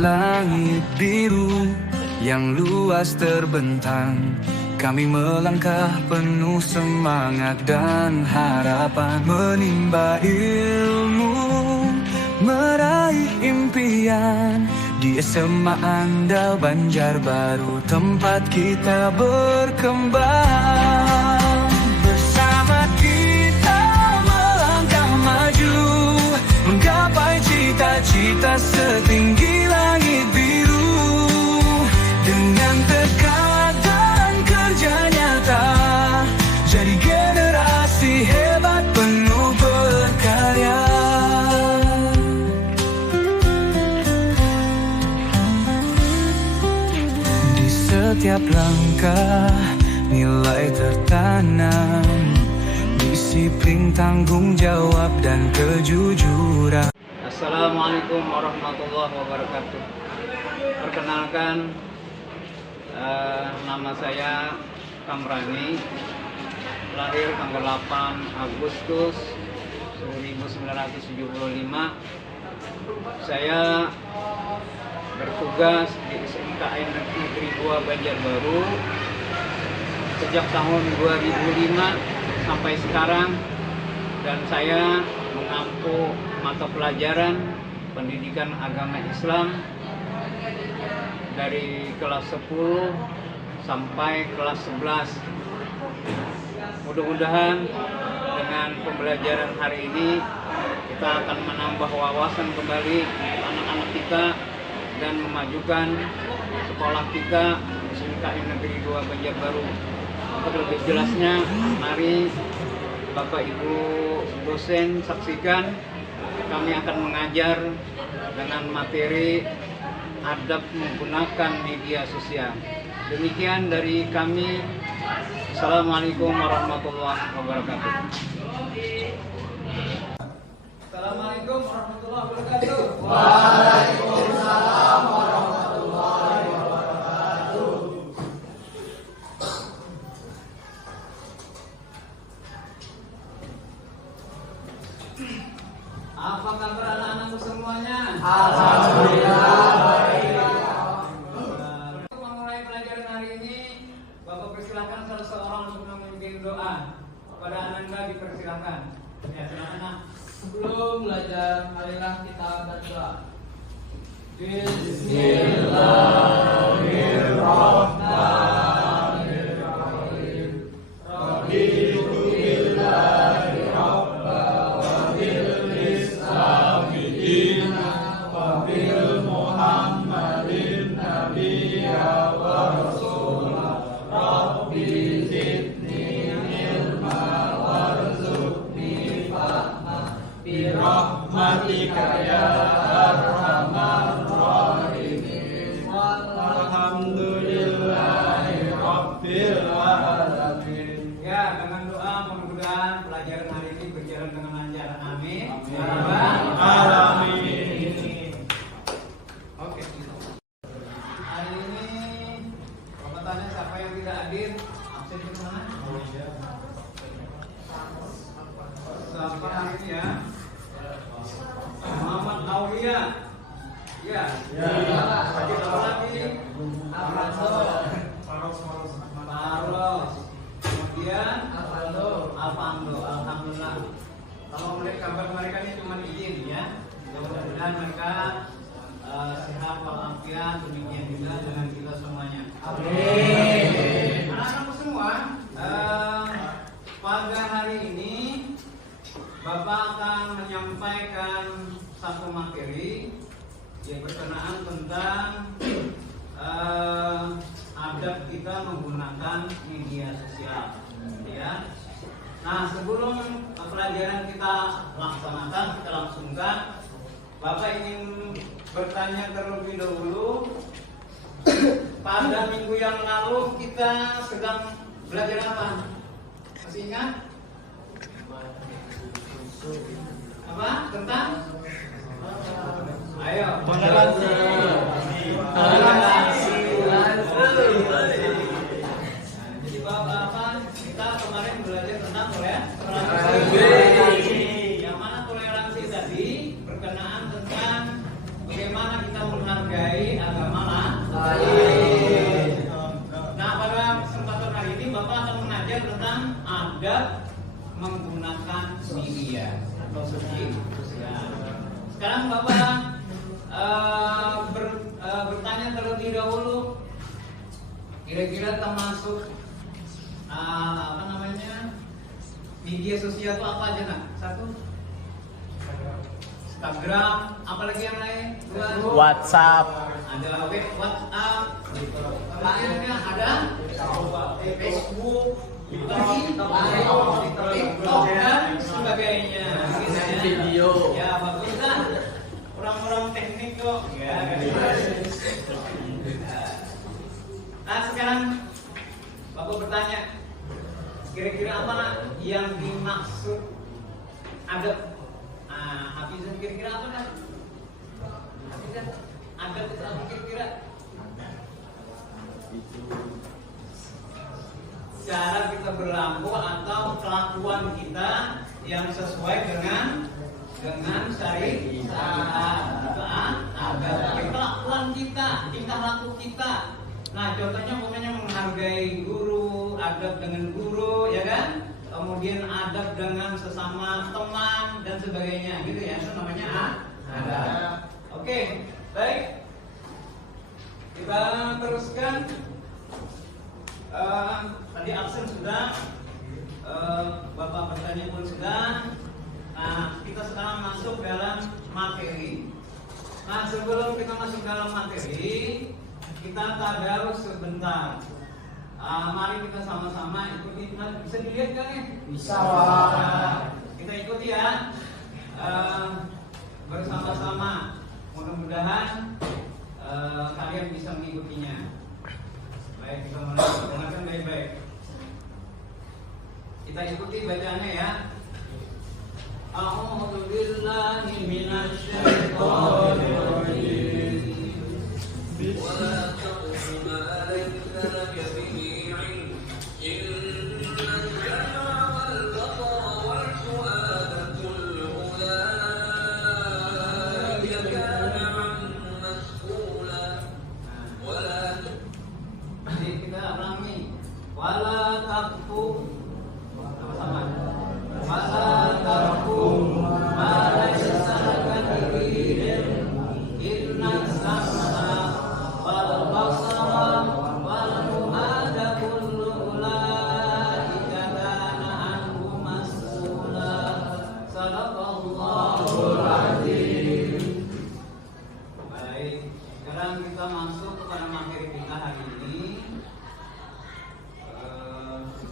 langit biru yang luas terbentang, kami melangkah penuh semangat dan harapan, menimba ilmu, meraih impian di SMA Andal Banjarbaru, tempat kita berkembang. Bersama kita melangkah maju, menggapai cita-cita setinggi langit biru, dengan tekad dan kerja nyata, jadi generasi hebat penuh berkarya. Di setiap langkah nilai tertanam, disiplin, tanggung jawab, dan kejujuran. Assalamualaikum warahmatullahi wabarakatuh. Perkenalkan, nama saya Kamrani, lahir tanggal 8 Agustus 1975. Saya bertugas di SMKN Negeri 2 Banjarbaru sejak tahun 2005 sampai sekarang, dan saya mengampu mata pelajaran pendidikan agama Islam dari kelas 10 sampai kelas 11. Mudah-mudahan dengan pembelajaran hari ini kita akan menambah wawasan kembali untuk anak-anak kita dan memajukan sekolah kita SMKN Negeri 2 Banjarbaru. Untuk lebih jelasnya, mari Bapak Ibu dosen saksikan. Kami akan mengajar dengan materi adab menggunakan media sosial. Demikian dari kami. Assalamualaikum warahmatullahi wabarakatuh. Assalamualaikum warahmatullahi wabarakatuh. Waalaikumsalam warahmatullahi wabarakatuh. Apa kabar anak-anakku semuanya? Alhamdulillah baik. Untuk memulai pelajaran hari ini, Bapak persilahkan salah seorang untuk memimpin doa. Kepada Ananda dipersilahkan. Ya, silakan. Sebelum belajar, marilah kita berdoa. Bismillahirrahmanirrahim. Raditu billahi rabba wa bil islami dina wa bil muhammadin nabiyya wa rasulah. Rabbi zidni ilma warzuqni fahma birahmatika ya arhamar rahimin. Alhamdulillahi rabbil alamin. Ya, dengan doa mudah-mudahan pelajaran hari ini berjalan dengan lancar. Amin. Alamin. Oke. Hari ini Bapak tanya siapa yang tidak hadir, absen di mana? Siapa hari ini ya? Muhammad Aulia. Ya. Hadir lagi. Paros. Kemudian Alfando. Alhamdulillah. Kalau mereka kabar mereka ini cuma izin ya. Mudah-mudahan mereka sehat walafiat, demikian juga dengan kita semuanya. Amin. Anak-anakku semua, pada hari ini Bapak akan menyampaikan satu materi yang berkenaan tentang adab kita menggunakan media sosial, ya. Nah, sebelum pelajaran kita laksanakan, kita langsungkan, Bapak ingin bertanya terlebih dahulu. Pada minggu yang lalu kita sedang belajar apa? Masih ingat? Apa? Tentang? Ayo. Toleransi. Jadi Bapak, kita kemarin belajar tentang Toleransi. Yang mana toleransi tadi berkenaan tentang bagaimana kita menghargai belajar tentang adab menggunakan media atau sosial. Sekarang Bapak bertanya terlebih dahulu, kira-kira termasuk media sosial itu apa aja nak? Satu, Instagram, apalagi yang lain? Dua, WhatsApp. ada WhatsApp, lainnya ada Facebook, TikTok dan sebagainya. Video. Ya bagus lah. Orang-orang teknik kok. Ya. Nah sekarang Bapak bertanya, kira-kira apa nak yang dimaksud adab? Hafizan kira-kira apa nak? Hafizan adab itu apa kira-kira? Cara kita berlaku atau kelakuan kita yang sesuai dengan syariat. Adab kelakuan kita, tingkah laku kita. Nah, contohnya umpamanya menghargai guru, adab dengan guru, ya kan? Kemudian adab dengan sesama teman dan sebagainya, gitu ya. Itu namanya adab. Oke, baik. Kita teruskan. Tadi absen sudah, Bapak bertanya pun sudah. Nah, kita sekarang masuk dalam materi. Nah, sebelum kita masuk dalam materi, kita tadarus sebentar. Mari kita sama-sama ikuti. Bisa dilihat kan ya? Bisa. Kita ikuti ya. Bersama-sama. Mudah-mudahan kalian bisa mengikutinya. Baik, kita mulai. Dengarkan baik-baik. Kita ikuti bacaannya ya. A'udzu billahi minasy syaithanir rajim. Wala taqfu ma laysa laka bihi 'ilm. Innal jam'a wal basara wal fu'ada kullu ulaika kana 'anhu mas'ula. Wala kita ulangi. Wala taqfu sama-sama. Wala taqfu ma laysa laka bihi 'ilm. Inna sam'a wal basara wal fu'ada kullu ulaika kana anhu mas'ula. Shadaqallahul azim. Baik, sekarang kita masuk kepada materi kita hari ini.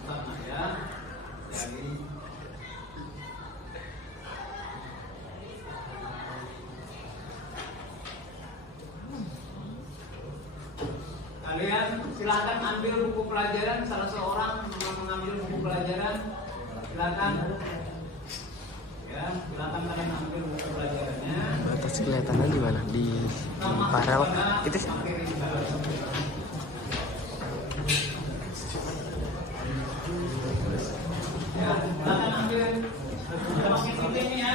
Sama ya. Jadi kalian silakan ambil buku pelajaran, salah seorang mengambil buku pelajaran, silakan. Ya, silakan kalian ambil buku pelajarannya. Atas kelihatannya di mana? Di Parel. Itu ya, silakan ambil. Kita pakai kita ini ya.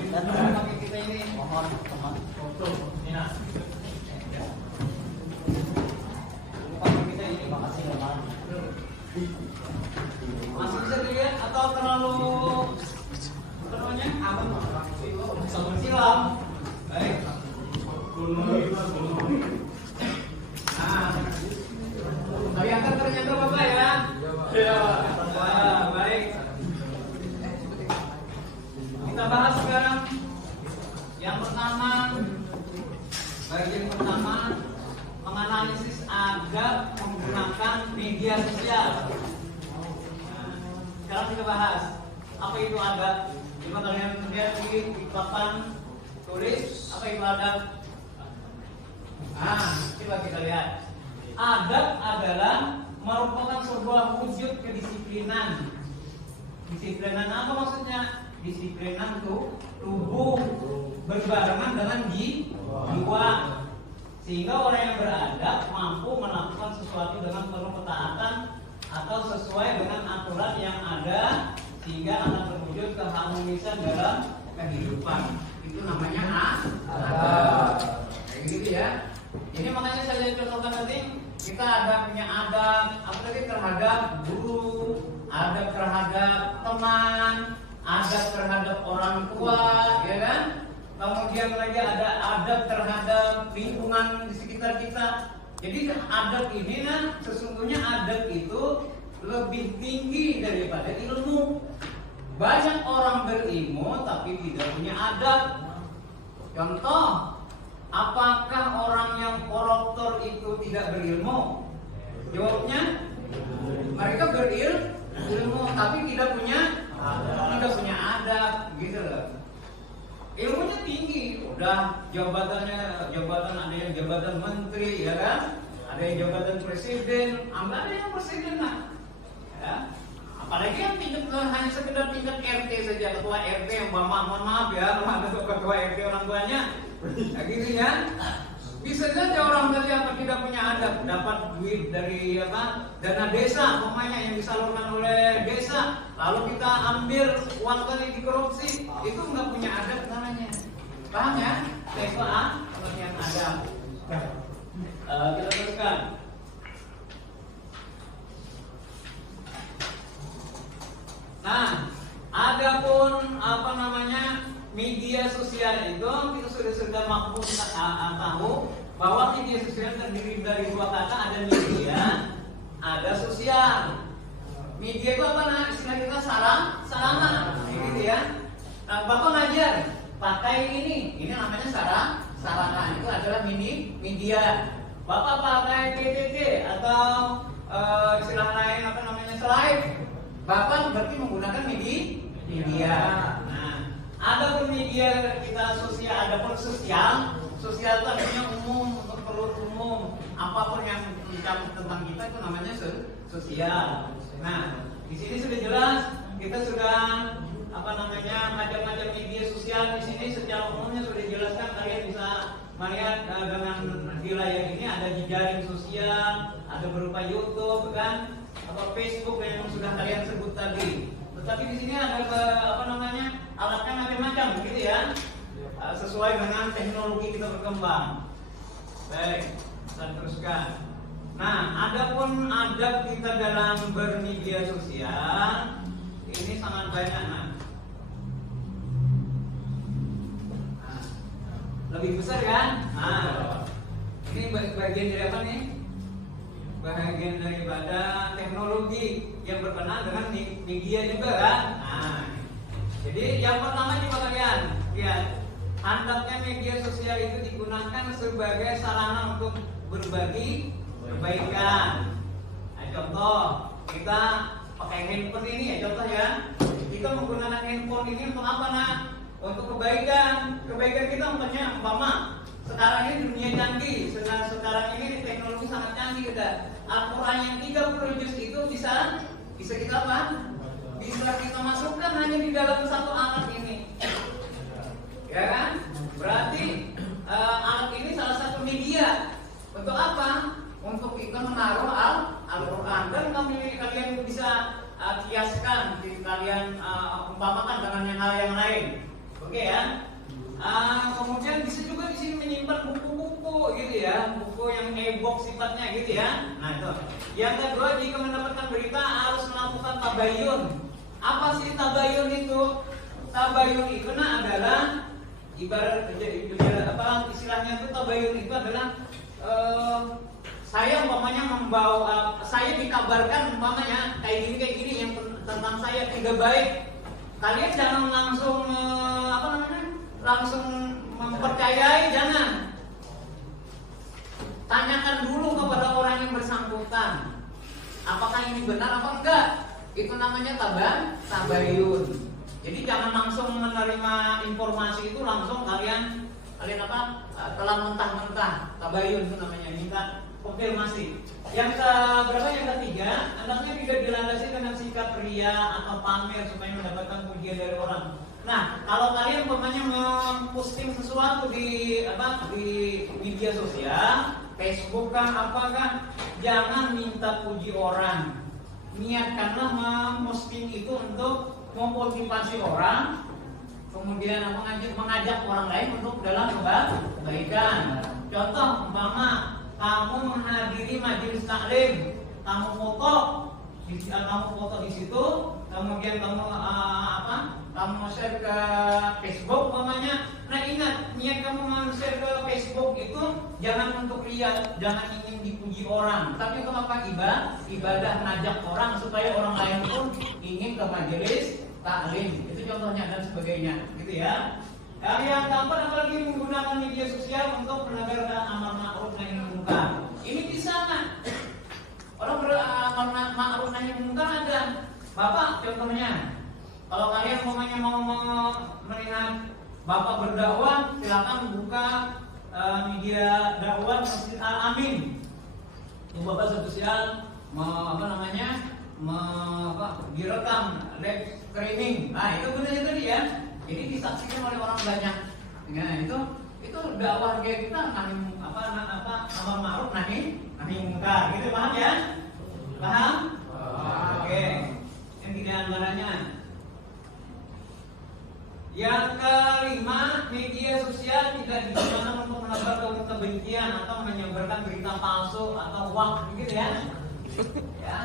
Kita pakai kita ini. Mohon teman. Ini nah. Pakai kita ini. Makasih teman. Masih bisa dilihat atau terlalu silam? Baik. Nah, tapi akan ternyata Bapak ya. Ya. Baik. Kita bahas sekarang yang pertama, bagian pertama, menganalisis adab menggunakan media sosial. Nah, sekarang kita bahas apa itu adab. Coba kalian lihat di papan tulis apa itu adab. Coba kita lihat. Adab adalah merupakan sebuah wujud kedisiplinan. Disiplinan apa maksudnya? Disiplinan tubuh berbarengan dengan jiwa, sehingga orang yang beradab mampu melakukan sesuatu dengan penuh ketaatan atau sesuai dengan aturan yang ada, sehingga akan terwujud keharmonisan dalam kehidupan. Itu namanya adab. Kayak gitu ya. Ini makanya saya contohkan tadi kita ada punya adab, apalagi terhadap guru, adab terhadap teman, adab terhadap orang tua, ya kan? Kemudian lagi ada adab terhadap lingkungan di sekitar kita. Jadi adab ini kan sesungguhnya adab itu lebih tinggi daripada ilmu. Banyak orang berilmu tapi tidak punya adab. Contoh, apakah orang yang koruptor itu tidak berilmu? Jawabnya, mereka berilmu tapi tidak punya adab, gitu loh. Ilmunya tinggi, udah jabatan ada yang jabatan menteri, ya kan? Ada yang jabatan presiden, ada yang presiden lah. Ya. Apalagi yang tingkat hanya sekedar tingkat RT saja, ketua RT yang mohon maaf ya, ada ketua RT orang tuanya, nah, gitu ya. Bisa saja orang tadi apa tidak punya adab, dapat duit dari apa dana desa, umpamanya yang disalurkan oleh desa, lalu kita ambil uang tadi dikorupsi, itu nggak punya adab namanya. Paham ya? Itu pengertian adab. Kita teruskan. Nah, adapun apa namanya media sosial itu kita sudah mampu tahu bahwa media sosial terdiri dari dua kata, ada media, ada sosial. Media itu apa? Nah, istilah kita sarana, gitu ya. Nah, Bapak ngajar pakai ini namanya sarana, itu adalah media. Bapak pakai PPT atau istilah lain apa namanya slide. Bapak berarti menggunakan media. Nah, ada pun media kita sosial, ada pun sosial itu artinya umum, untuk perlu umum. Apapun yang mencakup tentang kita itu namanya sosial. Nah, di sini sudah jelas, kita sudah apa namanya macam-macam media sosial di sini secara umumnya sudah dijelaskan. Kalian bisa melihat dengan di layar ini ada jejaring sosial, ada berupa YouTube kan, atau Facebook yang sudah kalian sebut tadi. Tetapi di sini ada apa namanya alatnya macam-macam, gitu ya, sesuai dengan teknologi kita berkembang. Baik, kita teruskan. Nah, adapun adab kita dalam bermedia sosial ini sangat banyak, lebih besar kan? Nah, ini bagian dari apa nih? Bagian daripada teknologi yang berkenaan dengan media juga kan? Nah, jadi yang pertama coba kalian lihat, hendaknya media sosial itu digunakan sebagai sarana untuk berbagi kebaikan. Nah, contoh kita pakai handphone ini ya, contoh ya, kita menggunakan handphone ini untuk apa nak? Untuk kebaikan kita umpama sekarang ini dunia canggih, sekarang ini teknologi sangat canggih, udah Al-Quran yang 30 juz itu bisa kita apa? Bisa kita masukkan hanya di dalam satu alat ini, ya kan? Berarti alat ini salah satu media untuk apa? Untuk kita menaruh Al-Quran. Dan kalian bisa kiaskan, kalian umpamakan dengan hal yang lain. Oke ya. Kemudian bisa juga di sini menyimpan buku-buku, gitu ya, buku yang e-book sifatnya, gitu ya. Nah itu. Yang kedua, jika mendapatkan berita harus melakukan tabayun. Apa sih tabayun itu? Tabayun itu adalah ibarat apa istilahnya itu, tabayun itu adalah saya umpamanya membawa, saya dikabarkan umpamanya kayak gini yang tentang saya tidak baik. Kalian jangan langsung langsung mempercayai, jangan. Tanyakan dulu kepada orang yang bersangkutan, apakah ini benar apa enggak. Itu namanya tabayun. Jadi jangan langsung menerima informasi itu langsung kalian telah mentah-mentah. Tabayun itu namanya, minta konfirmasi. Yang ketiga, hendaknya tidak dilandasi dengan sikap ria atau pamer supaya mendapatkan pujian dari orang. Nah, kalau kalian umpamanya memposting sesuatu di media sosial, Facebook kan apakah, jangan minta puji orang. Niatkanlah memposting itu untuk memotivasi orang, kemudian mengajak orang lain untuk dalam kebaikan. Contoh umpama kamu menghadiri majelis taklim, kamu foto di situ, kemudian kamu kamu share ke Facebook umpamanya. Nah ingat, niat kamu share ke Facebook itu jangan untuk riya, jangan ingin dipuji orang, tapi untuk apa? Ibadah ngajak orang supaya orang lain pun ingin ke majelis taklim. Itu contohnya dan sebagainya, gitu ya. Yang keempat, apalagi menggunakan media sosial untuk menegakkan amar ma'ruf nahi munkar. Ini di sana. Orang beramal ma'ruf nahi munkar ada. Bapak contohnya, kalau kalian mau melihat Bapak berdakwah, silakan buka media dakwah Masjid Al Amin. Itu Bapak spesial direkam live streaming. Nah itu gunanya tadi ya. Jadi disaksikan oleh orang banyak. Nah itu dakwah kayak kita amar ma'ruf nahi munkar. Gitu paham ya? Paham? Oke. Yang di antaranya. Yang kelima, media sosial tidak digunakan untuk menebar kebencian atau menyebarkan berita palsu atau hoax, gitu ya. Ya.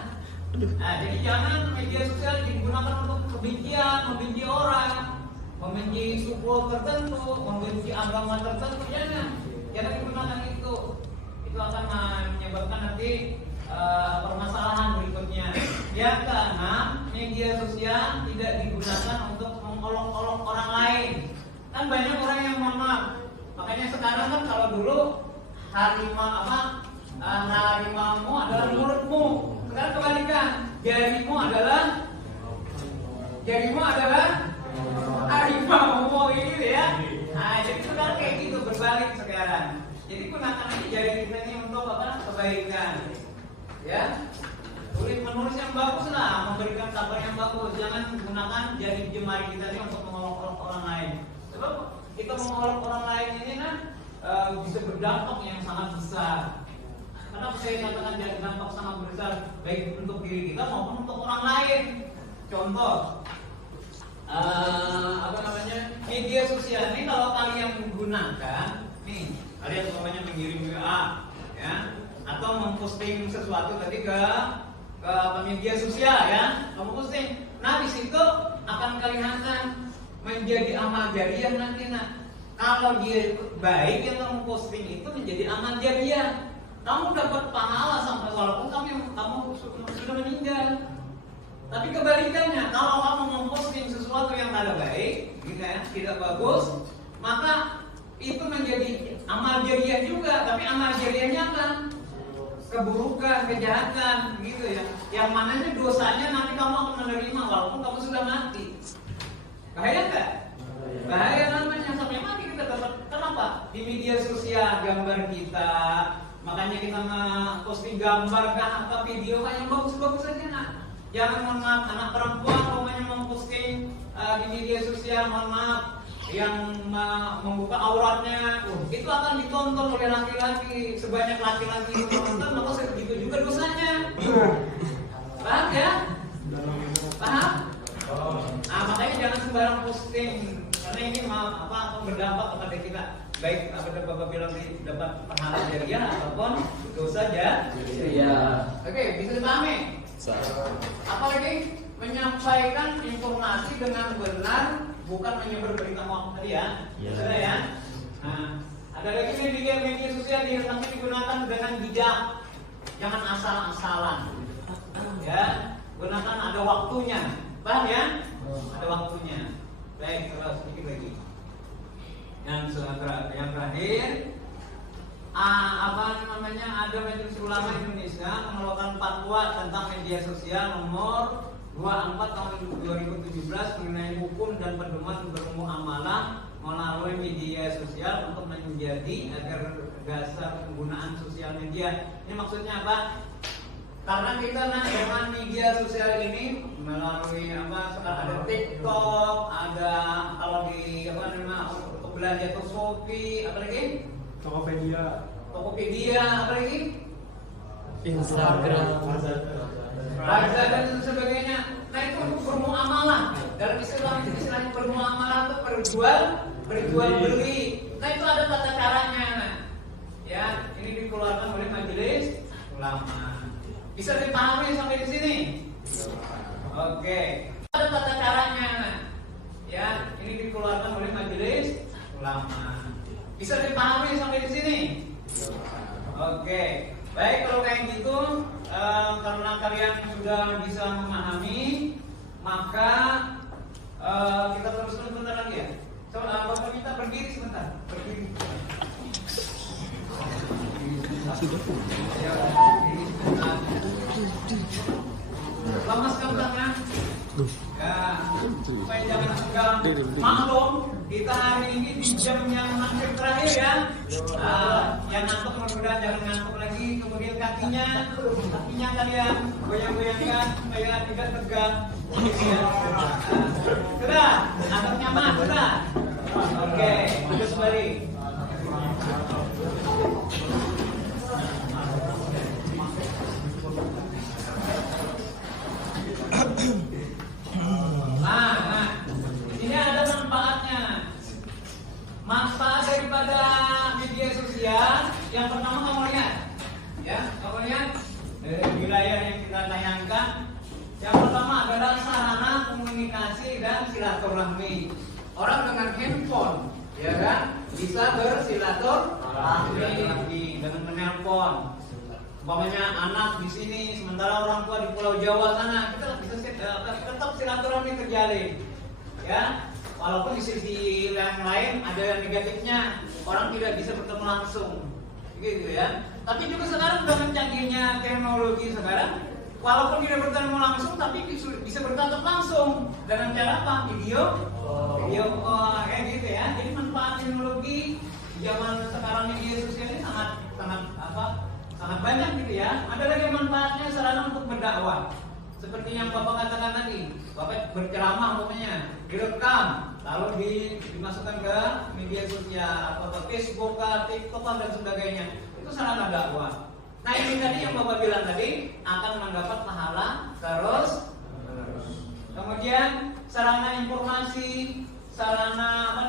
Nah, jadi jangan media sosial digunakan untuk kebencian, membenci orang, membenci suku tertentu, membenci agama tertentu, jangan digunakan itu. Itu akan menyebabkan nanti permasalahan berikutnya. Yang keenam, media sosial tidak digunakan untuk mengolok-olok orang lain. Kan banyak orang yang maaf. Makanya sekarang kan kalau dulu harimaumu adalah mulutmu. Sekarang kebalikan, jarimu adalah harimaumu, gitu ya. Nah, jadi sekarang kayak gitu, berbalik sekarang. Jadi gunakan aja jari kita ini untuk kebaikan. Ya, menulis yang bagus lah, memberikan kabar yang bagus. Jangan gunakan jari jemari kita ini untuk mengolok-olok orang lain. Sebab kita mengolok orang lain ini bisa berdampak yang sangat besar. Kenapa saya katakan dampak sangat besar baik untuk diri kita maupun untuk orang lain. Contoh, media sosial ini kalau kalian menggunakan, nih kalian umpamanya mengirim WA, ya, atau memposting sesuatu tadi ke media sosial, ya, kamu posting. Nah di situ akan kelihatan menjadi amal jariah nanti. Kalau dia baik yang kamu posting itu menjadi amal jariah, kamu dapat pahala sampai walaupun kamu sudah meninggal. Tapi kebalikannya, kalau kamu memposting sesuatu yang tidak baik, gitu ya, tidak bagus, maka itu menjadi amal jariah juga. Tapi amal jariahnya apa? Keburukan, kejahatan, gitu ya. Yang mananya dosanya nanti kamu akan menerima walaupun kamu sudah mati. Bahaya nggak? Bahaya namanya, sampai mati kita dapat. Kenapa? Di media sosial gambar kita, makanya kita posting gambar atau video yang bagus-bagus saja. Jangan, mohon maaf, anak perempuan umumnya memposting di media sosial, mohon maaf, yang membuka auratnya, itu akan ditonton oleh laki-laki. Sebanyak laki-laki itu nonton, maka segitu juga dosanya. Paham ya? Paham? Nah, makanya jangan sembarang posting, karena ini akan berdampak kepada kita. Baik apa yang Bapak bilang dapat pahala jariah ataupun dosa jariah. Oke, bisa dipahami? Apalagi menyampaikan informasi dengan benar, bukan menyebar berita hoax tadi ya. Sudah ya. Nah, ada lagi media sosial yang digunakan dengan bijak. Jangan asal-asalan. Ya, gunakan ada waktunya. Paham ya? Ada waktunya. Baik, terus sedikit lagi. Yang terakhir, ada Majelis Ulama Indonesia mengeluarkan fatwa tentang media sosial nomor 24 tahun 2017 mengenai hukum dan pedoman bermuamalah melalui media sosial untuk menjadi agar dasar penggunaan sosial media. Ini maksudnya apa? Karena kita dengan media sosial ini melalui sekarang ada TikTok, ada kalau di untuk belanja ke Shopee, apalagi Tokopedia, apalagi Instagram, Raza dan sebagainya. Nah itu bermuamalah. Dalam Islam itu istilahnya bermuamalah itu berjual beli. Nah itu ada tata caranya. Ya, ini dikeluarkan oleh ulama. Bisa dipahami sampai di sini? Oke. Ada tata caranya. Ya, ini dikeluarkan oleh majelis ulama. Bisa dipahami sampai di sini? Oke. Baik, kalau kayak gitu, karena kalian sudah bisa memahami, maka kita teruskan sebentar lagi ya. Coba Bapak minta berdiri sebentar. Berdiri. Lemaskan tangan. Ya, supaya jangan tegang. Maklum, kita hari ini di jam yang hampir terakhir ya. Yang ngantuk mudah-mudahan jangan ngantuk lagi. Kemudian kakinya kalian goyang-goyangkan supaya tidak tegang. Sudah, ngantuk nyaman, sudah. Oke, terus balik. Nah, ini ada manfaatnya. Manfaat daripada media sosial yang pertama kamu lihat, ya, kamu lihat dari wilayah yang kita tayangkan. Yang pertama adalah sarana komunikasi dan silaturahmi. Orang dengan handphone, ya kan, bisa bersilaturahmi dengan menelpon. Umpamanya anak di sini, sementara orang tua di Pulau Jawa sana, kita bisa tetap silaturahmi terjalin, ya. Walaupun di sisi yang lain ada yang negatifnya, orang tidak bisa bertemu langsung, gitu ya. Tapi juga sekarang dengan canggihnya teknologi sekarang, walaupun tidak bertemu langsung, tapi bisa bertatap langsung dengan cara apa? Video kayak gitu ya. Jadi manfaat teknologi zaman sekarang media sosial ini sangat banyak gitu ya. Ada lagi manfaatnya sarana untuk berdakwah. Seperti yang Bapak katakan tadi, Bapak berceramah umpamanya, direkam, lalu dimasukkan ke media sosial, atau Facebook, TikTok dan sebagainya. Itu sarana dakwah. Nah ini tadi yang Bapak bilang tadi akan mendapat pahala terus. Kemudian sarana informasi, sarana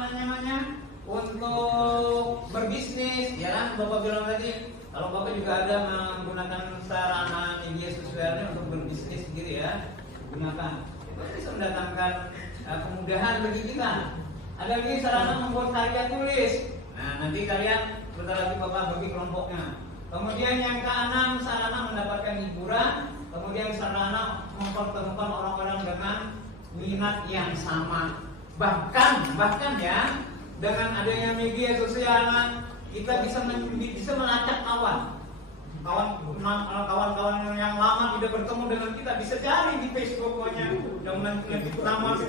untuk berbisnis, ya kan Bapak bilang tadi. Kalau Bapak juga ada menggunakan sarana media sosialnya untuk berbisnis gitu ya, gunakan. Itu bisa mendatangkan kemudahan bagi kita. Ada lagi sarana membuat karya tulis. Nah nanti kalian bentar lagi Bapak bagi kelompoknya. Kemudian yang keenam, sarana mendapatkan hiburan. Kemudian sarana mempertemukan orang-orang dengan minat yang sama. Bahkan ya, dengan adanya media sosial kita bisa melacak kawan-kawan yang lama tidak bertemu dengan kita, bisa cari di Facebook-nya dengan nama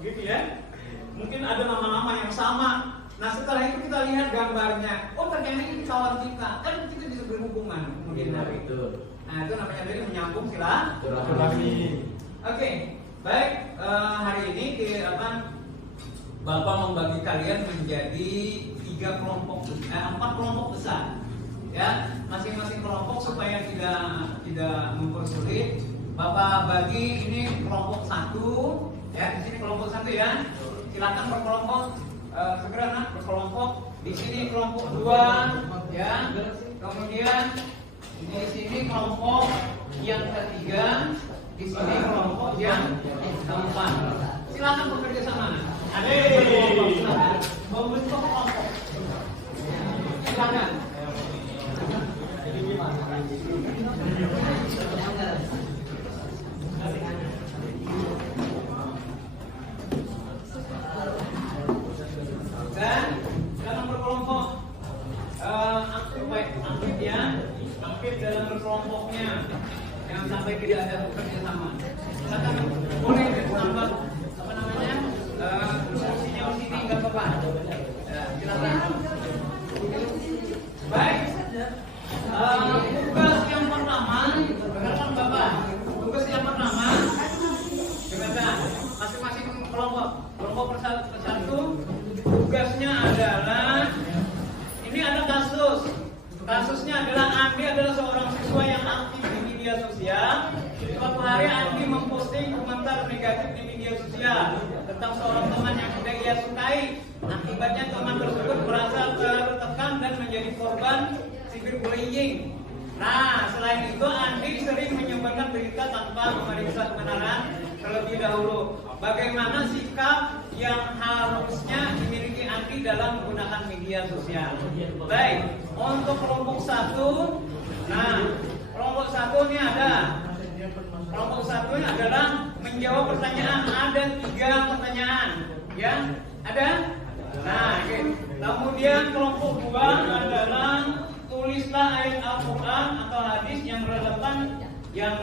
gitu ya. Mungkin ada nama-nama yang sama. Nah setelah itu kita lihat gambarnya, oh ternyata ini kawan kita, kan kita bisa berhubungan kemudian hari itu. Nah itu namanya dari menyambung silaturahmi. Oke, baik, hari ini Bapak membagi kalian menjadi 4 kelompok besar, ya, masing-masing kelompok supaya tidak mempersulit. Bapak bagi ini kelompok 1, ya, di sini kelompok 1 ya. Silakan berkelompok, segera berkelompok. Di sini kelompok 2, ya. Kemudian di sini kelompok yang ketiga, di sini kelompok yang keempat. Silakan bekerja sama. Membentuk kelompok. Silakan. Dan dalam berkelompok aktif ya, aktif dalam berkelompoknya, jangan sampai tidak ada kerjasama. Silakan boleh ditambah kursinya di sini nggak apa-apa. Silakan. Baik. Tugas yang pertama, dengarkan Bapak. Tugas yang pertama, dengarkan. Masing-masing kelompok persatu. Tugasnya adalah, ini ada kasus. Kasusnya adalah Andi adalah seorang siswa yang aktif di media sosial. Suatu hari Andi memposting komentar negatif di media sosial tentang seorang teman yang tidak ia sukai. Akibatnya teman tersebut merasa tertekan dan menjadi korban cyberbullying. Nah, selain itu Andi sering menyebarkan berita tanpa memeriksa kebenaran terlebih dahulu. Bagaimana sikap yang harusnya dimiliki Andi dalam menggunakan media sosial? Baik, untuk kelompok 1, nah kelompok 1 ini ada. Kelompok 1 ini adalah menjawab pertanyaan. Ada 3 pertanyaan, ya? Ada? Nah, oke. Kemudian kelompok 2 adalah tulislah ayat Al-Quran atau hadis yang relevan yang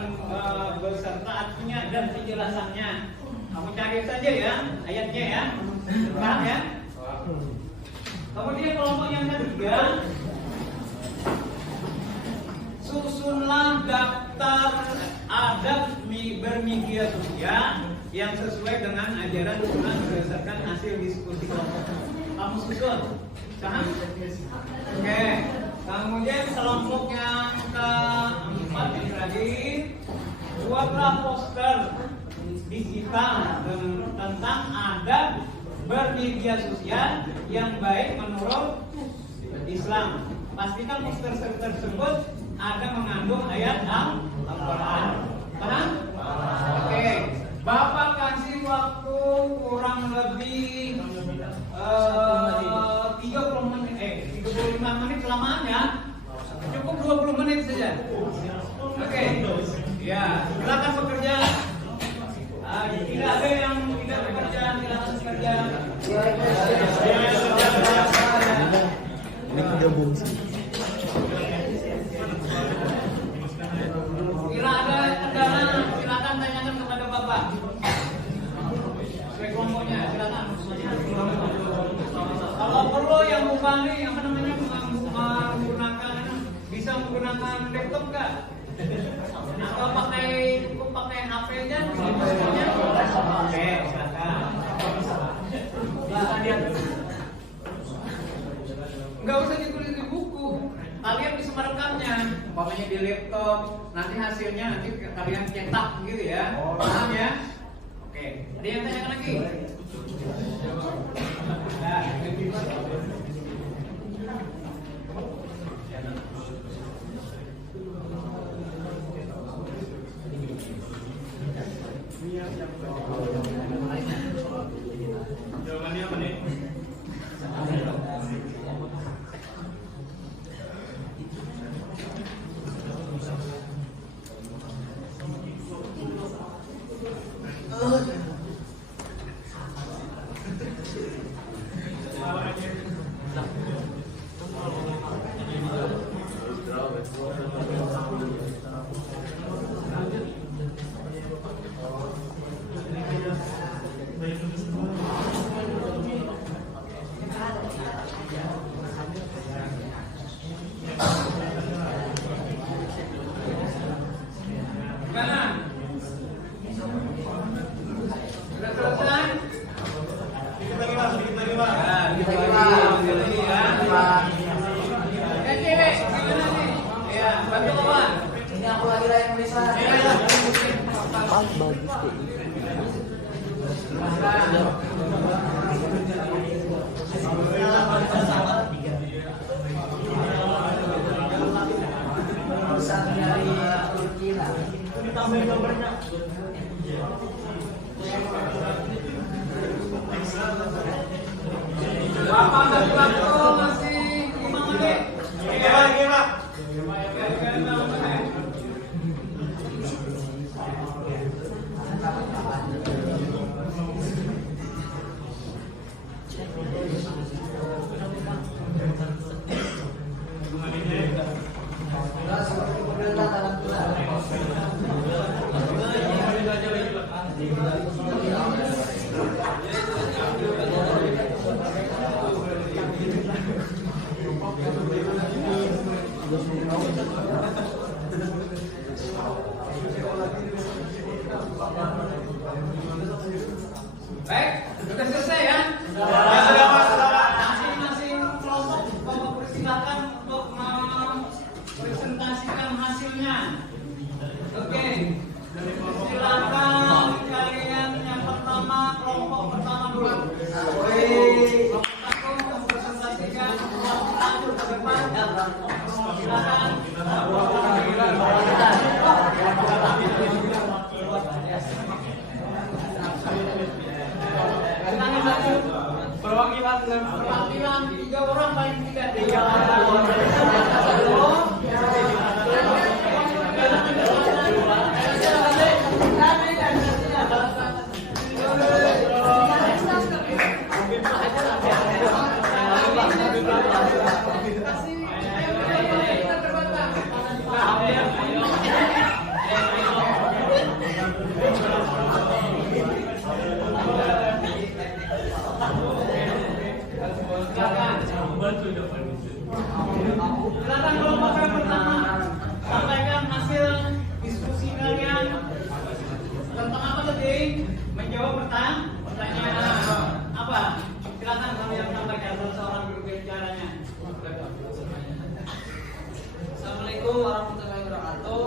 beserta artinya dan penjelasannya. Kamu cari saja ya ayatnya ya. Paham ya? Kemudian kelompok yang ketiga, susunlah daftar adab bermedia sosial yang sesuai dengan ajaran Quran berdasarkan hasil diskusi kelompok. Kamu susun, paham? Oke. Kemudian kelompok yang keempat yang terakhir, buatlah poster digital tentang adab bermedia sosial yang baik menurut Islam. Pastikan poster tersebut ada mengandung ayat Al-Quran. Paham? Oke. Bapak kasih waktu kurang lebih 35 menit kelamaan ya. Cukup 20 menit saja. Oke. Ya, silakan bekerja. Tidak ada yang tidak bekerja, silakan bekerja. Bila ada kendala, silakan tanyakan kepada Bapak. Sesuai kelompoknya, silakan. Kalau perlu yang mubalik, bisa menggunakan laptop nggak? Atau cukup pakai HP aja? Oke, silakan. Nggak usah ditulis di buku. Kalian bisa merekamnya, umpamanya di laptop. Nanti hasilnya nanti kalian cetak gitu ya. Paham ya? Oke. Ada yang tanyakan lagi? Nah, jawabannya apa nih? Bapak bagi waktu masih 5 menit. menjawab pertanyaan apa? Silakan kami yang sampaikan seorang guru bicaranya. Assalamualaikum warahmatullahi wabarakatuh.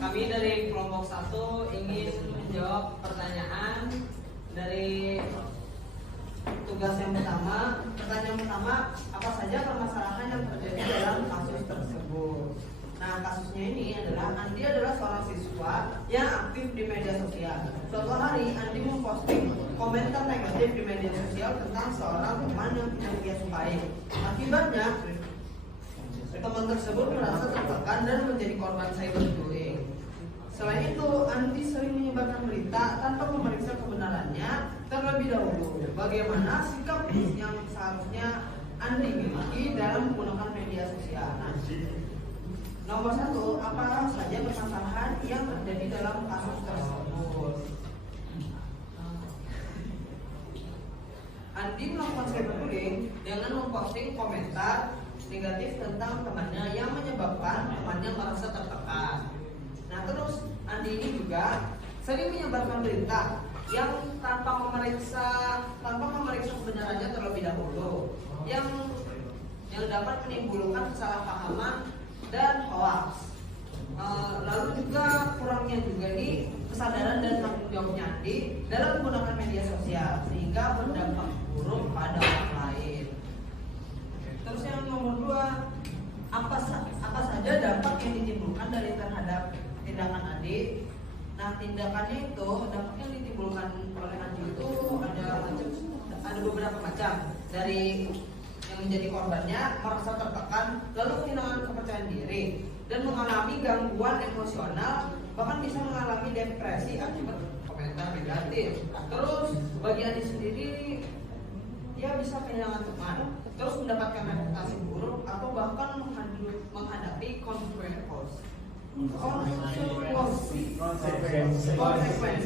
Kami dari kelompok 1 ingin menjawab pertanyaan dari tugas yang pertama. Pertanyaan pertama, apa saja permasalahan yang terjadi dalam kasus tersebut? Nah, kasusnya ini adalah Andi adalah seorang siswa yang aktif di media sosial. Suatu hari Andi memposting komentar negatif di media sosial tentang seorang teman yang tidak dia sukai. Akibatnya, teman tersebut merasa tertekan dan menjadi korban cyberbullying. Selain itu, Andi sering menyebarkan berita tanpa memeriksa kebenarannya terlebih dahulu. Bagaimana sikap yang seharusnya Andi miliki dalam menggunakan media sosial? Nah, nomor 1, apa saja permasalahan yang terjadi dalam kasus tersebut? Andi melakukan cyberbullying dengan memposting komentar negatif tentang temannya yang menyebabkan temannya merasa tertekan. Nah, terus Andi ini juga sering menyebarkan berita yang tanpa memeriksa kebenarannya terlebih dahulu, yang dapat menimbulkan kesalahpahaman dan hoax. Lalu juga kurangnya juga nih kesadaran dan tanggung jawabnya Andi dalam menggunakan media sosial sehingga berdampak buruk pada orang lain. Terus yang nomor 2, apa saja dampak yang ditimbulkan dari terhadap tindakan Andi? Nah, tindakannya itu, dampak yang ditimbulkan oleh Andi itu ada beberapa macam. Dari yang menjadi korbannya merasa tertekan, lalu kehilangan kepercayaan diri dan mengalami gangguan emosional, bahkan bisa mengalami depresi akibat komentar negatif. Terus bagi Andi sendiri, dia bisa kehilangan teman, terus mendapatkan reputasi buruk atau bahkan menghadapi konsekuensi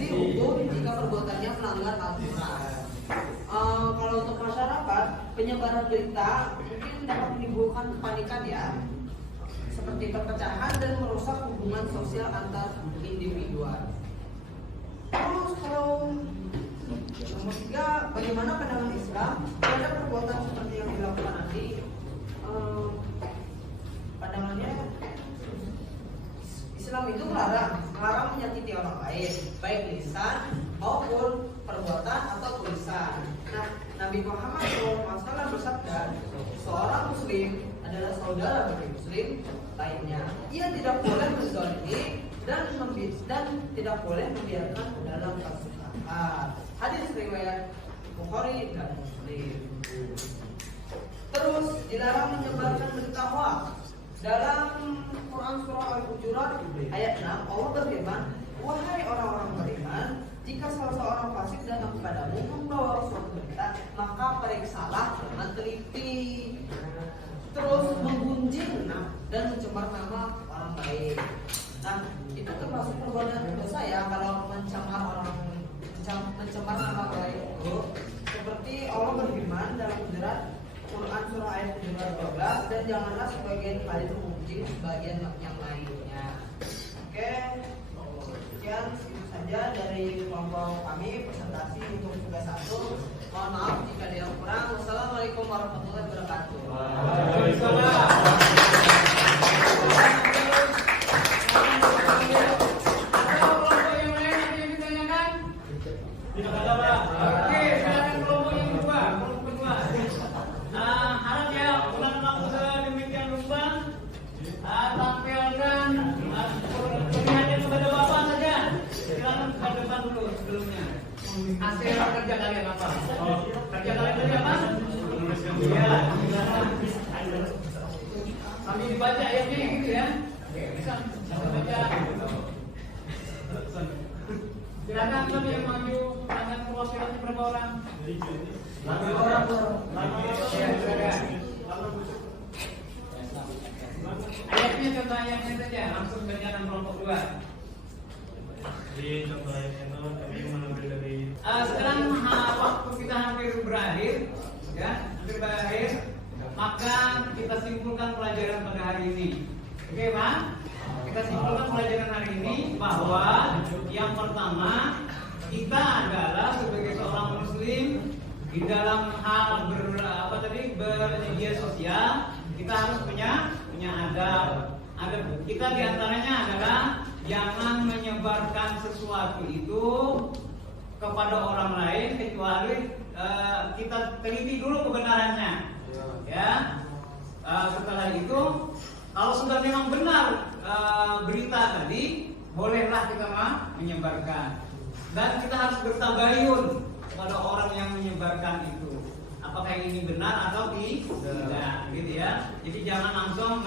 hukum jika perbuatannya melanggar aturan. Kalau untuk masyarakat, penyebaran berita mungkin dapat menimbulkan kepanikan ya, seperti perpecahan dan merusak hubungan sosial antar individual. Terus kalau nomor 3, bagaimana pandangan Islam terhadap perbuatan seperti yang dilakukan Andi? Pandangannya, Islam itu melarang menyakiti orang lain, baik lisan maupun perbuatan atau tulisan. Nah, Nabi Muhammad SAW bersabda, seorang muslim adalah saudara bagi muslim lainnya. Ia tidak boleh menzalimi dan tidak boleh membiarkan dalam kesusahan. Hadis riwayat Bukhari dan Muslim. Terus dilarang menyebarkan berita hoax. Dalam Quran surah Al-Hujurat ayat 6, Allah berfirman, wahai orang-orang beriman, jika salah seorang fasik datang kepadamu membawa suatu berita, maka periksalah dengan teliti. Terus menggunjing dan mencemar nama orang lain. Nah, itu termasuk perbuatan dosa ya kalau mencemar nama lain itu. Seperti Allah berfirman dalam Hujurat Quran surah ayat 12, dan janganlah sebagian kalian menggunjing sebagian yang lainnya. Oke, sekian itu saja dari kelompok kami presentasi untuk tugas 1. Mohon maaf jika ada yang kurang. Wassalamualaikum warahmatullahi wabarakatuh. Hasil kerja kalian apa? Kerja kalian apa? Iya. Sambil dibaca ayatnya gitu ya. Bisa baca. Silakan kami yang maju dengan perwakilan berapa orang? 8 orang. Ya, silakan. Ayatnya contoh ayatnya saja, langsung kerjaan kelompok 2. Jadi contoh ayatnya itu kami mengambil dari sekarang waktu kita hampir berakhir, ya, maka kita simpulkan pelajaran pada hari ini. Oke, Pak. Kita simpulkan pelajaran hari ini bahwa yang pertama, kita adalah sebagai seorang muslim di dalam hal bermedia sosial, kita harus punya adab. Kita diantaranya adalah jangan menyebarkan sesuatu itu kepada orang lain kecuali kita teliti dulu kebenarannya. Ya. Setelah itu, kalau sudah memang benar berita tadi, bolehlah kita menyebarkan. Dan kita harus bertabayun kepada orang yang menyebarkan itu. Apakah ini benar atau tidak, gitu ya. Jadi jangan langsung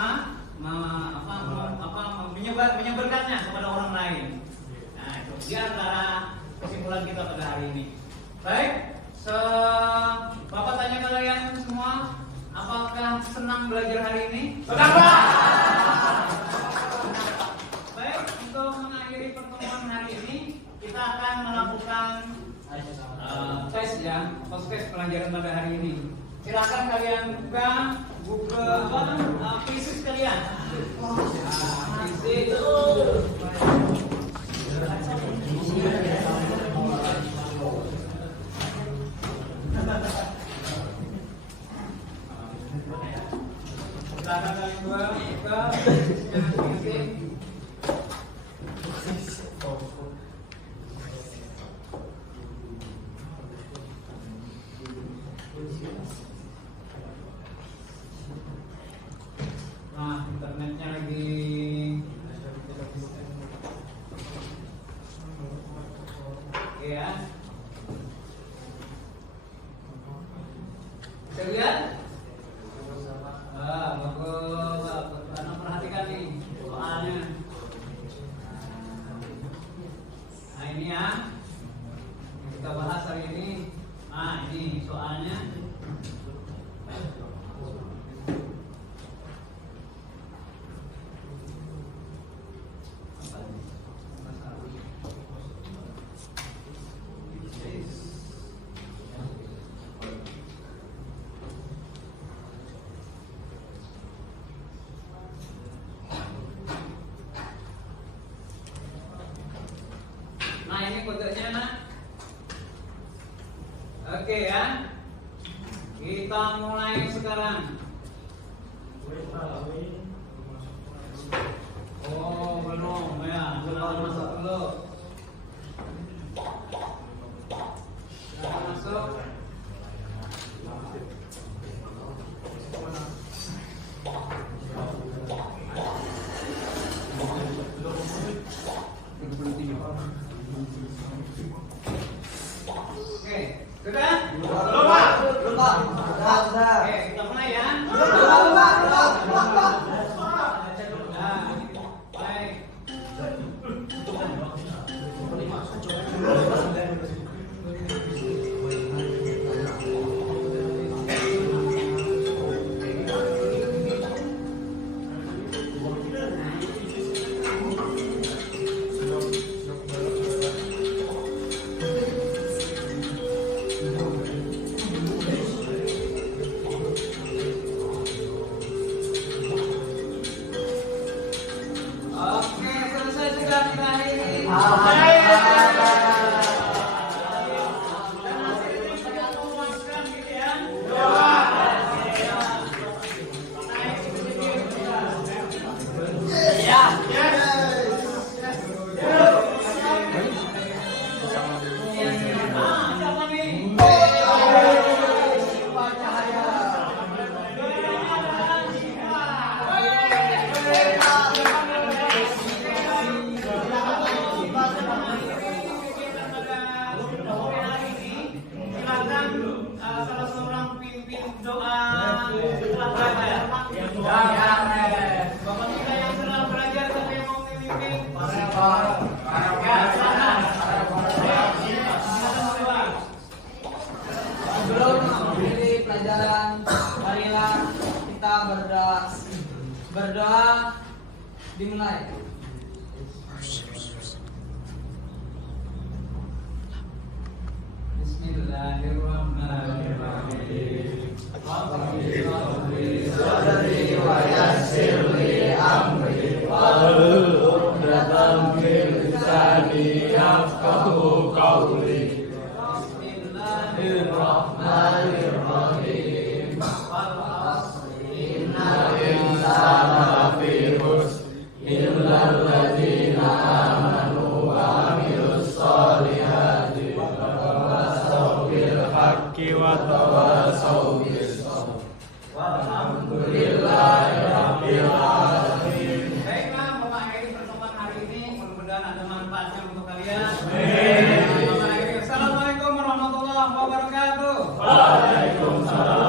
menyebarkannya kepada orang lain. Nah, itu di antara kesimpulan kita pada hari ini. Baik, Bapak tanya kalian semua, apakah senang belajar hari ini? Senang, Pak. Baik, untuk mengakhiri pertemuan hari ini, kita akan melakukan tes ya, tes pelajaran pada hari ini. Silakan kalian buka buku fisis kalian. Fisis. Silakan kalian buka fisis. Nah, internetnya lagi oke ya. Bisa lihat? Bagus. Perhatikan nih soalnya. Nah, ini ya yang kita bahas hari ini. Nah, ini soalnya. Nah, ini kodenya, Nak. Oke ya. Kita mulai sekarang. Oh, belum ya. Belum masuk dulu. Silakan masuk. Oke, sudah? Belum, Pak. Oke, kita mulai ya. Baik. Oke, selesai sudah kita akhiri. Dan hasilnya sudah memuaskan gitu ya. Naik sedikit. Ya. Siapa nih? Salah seorang pimpin doa setelah belajar. Bapak kita yang setelah belajar tapi yang mau memimpin. Sebelum mengakhiri pelajaran, marilah kita berdoa. Berdoa dimulai. Bismillahirrahmanirrahim. haqqi wa tawassaw bis sabr. Walhamdulillahirabbil alamin. Baiklah, Bapak akhiri pertemuan hari ini. Mudah-mudahan ada manfaatnya untuk kalian. Amin. Assalamualaikum warahmatullahi wabarakatuh. Waalaikumsalam.